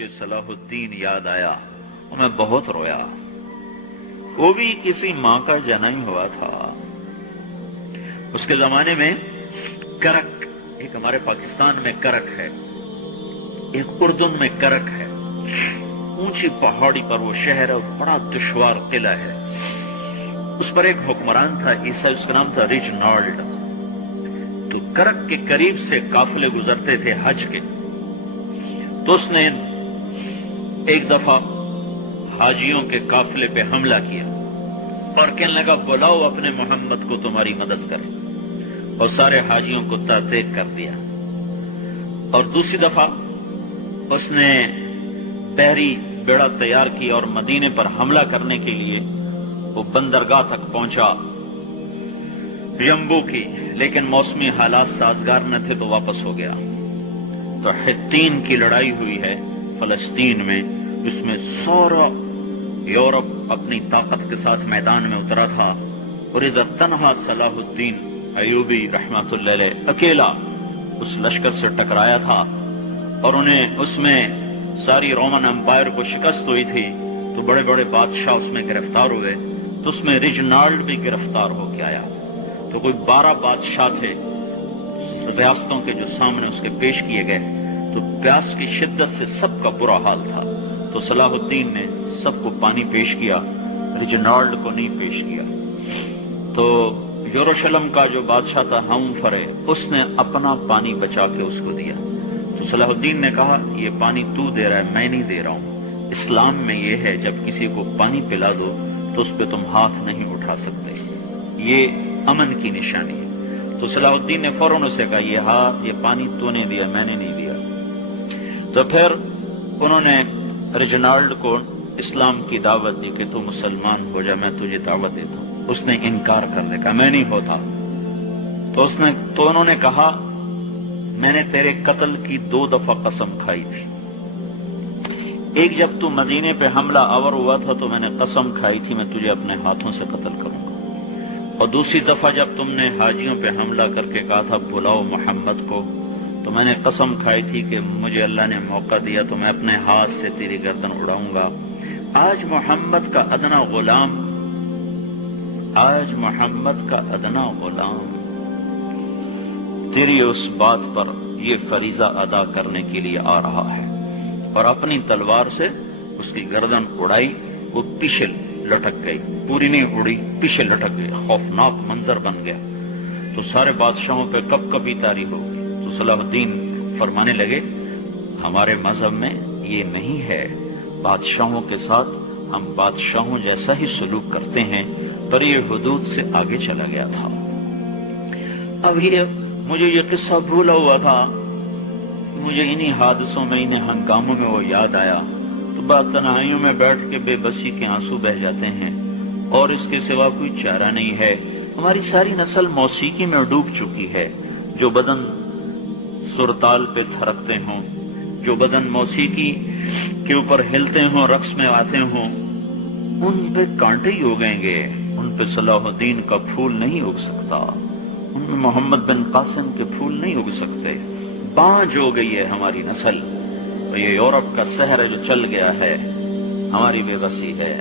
مجھے صلاح الدین یاد آیا اور میں بہت رویا. وہ بھی کسی ماں کا جنم ہوا تھا. اس کے زمانے میں کرک، ایک ہمارے پاکستان میں کرک ہے، ایک اردن میں کرک ہے. اونچی پہاڑی پر وہ شہر ہے اور بڑا دشوار قلعہ ہے. اس پر ایک حکمران تھا عیسائی، اس کا نام تھا ریجنالڈ. تو کرک کے قریب سے قافلے گزرتے تھے حج کے. تو اس نے ایک دفعہ حاجیوں کے قافلے پہ حملہ کیا اور کہنے لگا بلاؤ اپنے محمد کو تمہاری مدد کرے، اور سارے حاجیوں کو تعطیق کر دیا. اور دوسری دفعہ اس نے بحری بیڑا تیار کیا اور مدینے پر حملہ کرنے کے لیے وہ بندرگاہ تک پہنچا یمبو کی، لیکن موسمی حالات سازگار نہ تھے تو واپس ہو گیا. تو حطین کی لڑائی ہوئی ہے فلسطین میں، جس میں سارا یورپ اپنی طاقت کے ساتھ میدان میں اترا تھا، اور ادھر تنہا صلاح الدین ایوبی رحمت اللہ علیہ اکیلا اس لشکر سے ٹکرایا تھا. اور انہیں اس میں ساری رومن امپائر کو شکست ہوئی تھی. تو بڑے بڑے بادشاہ اس میں گرفتار ہوئے. تو اس میں ریجنالڈ بھی گرفتار ہو کے آیا. تو کوئی 12 بادشاہ تھے ریاستوں کے جو سامنے اس کے پیش کیے گئے. تو پیاس کی شدت سے سب کا برا حال تھا. تو صلاح الدین نے سب کو پانی پیش کیا، ریجنالڈ کو نہیں پیش کیا. تو یروشلم کا جو بادشاہ تھا ہمفرے، اس نے اپنا پانی بچا کے اس کو دیا. تو صلاح الدین نے کہا یہ پانی تو دے رہا ہے، میں نہیں دے رہا ہوں. اسلام میں یہ ہے جب کسی کو پانی پلا دو تو اس پہ تم ہاتھ نہیں اٹھا سکتے، یہ امن کی نشانی ہے. تو صلاح الدین نے فوراً اسے کہا یہ پانی تو نے دیا، میں نے نہیں دیا. تو پھر انہوں نے ریجنالڈ کو اسلام کی دعوت دی کہ تو مسلمان ہو جا، میں تجھے دعوت دیتا ہوں. اس نے انکار کرنے کا، میں نہیں ہوتا. تو انہوں نے کہا میں نے تیرے قتل کی 2 دفعہ قسم کھائی تھی. ایک جب تو مدینے پہ حملہ آور ہوا تھا تو میں نے قسم کھائی تھی میں تجھے اپنے ہاتھوں سے قتل کروں گا. اور دوسری دفعہ جب تم نے حاجیوں پہ حملہ کر کے کہا تھا بلاؤ محمد کو، تو میں نے قسم کھائی تھی کہ مجھے اللہ نے موقع دیا تو میں اپنے ہاتھ سے تیری گردن اڑاؤں گا. آج محمد کا ادنا غلام تیری اس بات پر یہ فریضہ ادا کرنے کے لیے آ رہا ہے، اور اپنی تلوار سے اس کی گردن اڑائی. وہ پیچھے لٹک گئی، پوری نہیں اڑی، پیچھے لٹک گئی. خوفناک منظر بن گیا. تو سارے بادشاہوں پہ کب کبھی طاری ہو گئی. تو صلاح الدین فرمانے لگے ہمارے مذہب میں یہ نہیں ہے، بادشاہوں کے ساتھ ہم بادشاہوں جیسا ہی سلوک کرتے ہیں، پر یہ حدود سے آگے چلا گیا تھا. اب مجھے یہ قصہ بھولا ہوا تھا، مجھے انہی حادثوں میں، انہی ہنگاموں میں وہ یاد آیا. تو بعد تنہائیوں میں بیٹھ کے بے بسی کے آنسو بہ جاتے ہیں، اور اس کے سوا کوئی چارہ نہیں ہے. ہماری ساری نسل موسیقی میں ڈوب چکی ہے. جو بدن سرتال پہ تھرکتے ہوں، جو بدن موسیقی کے اوپر ہلتے ہوں، رقص میں آتے ہوں، ان پہ کانٹے ہی اگیں گے. ان پہ صلاح الدین کا پھول نہیں اگ سکتا، ان میں محمد بن قاسم کے پھول نہیں اگ سکتے. بانجھ ہو گئی ہے ہماری نسل. اور یہ یورپ کا سحر جو چل گیا ہے، ہماری بے بسی ہے.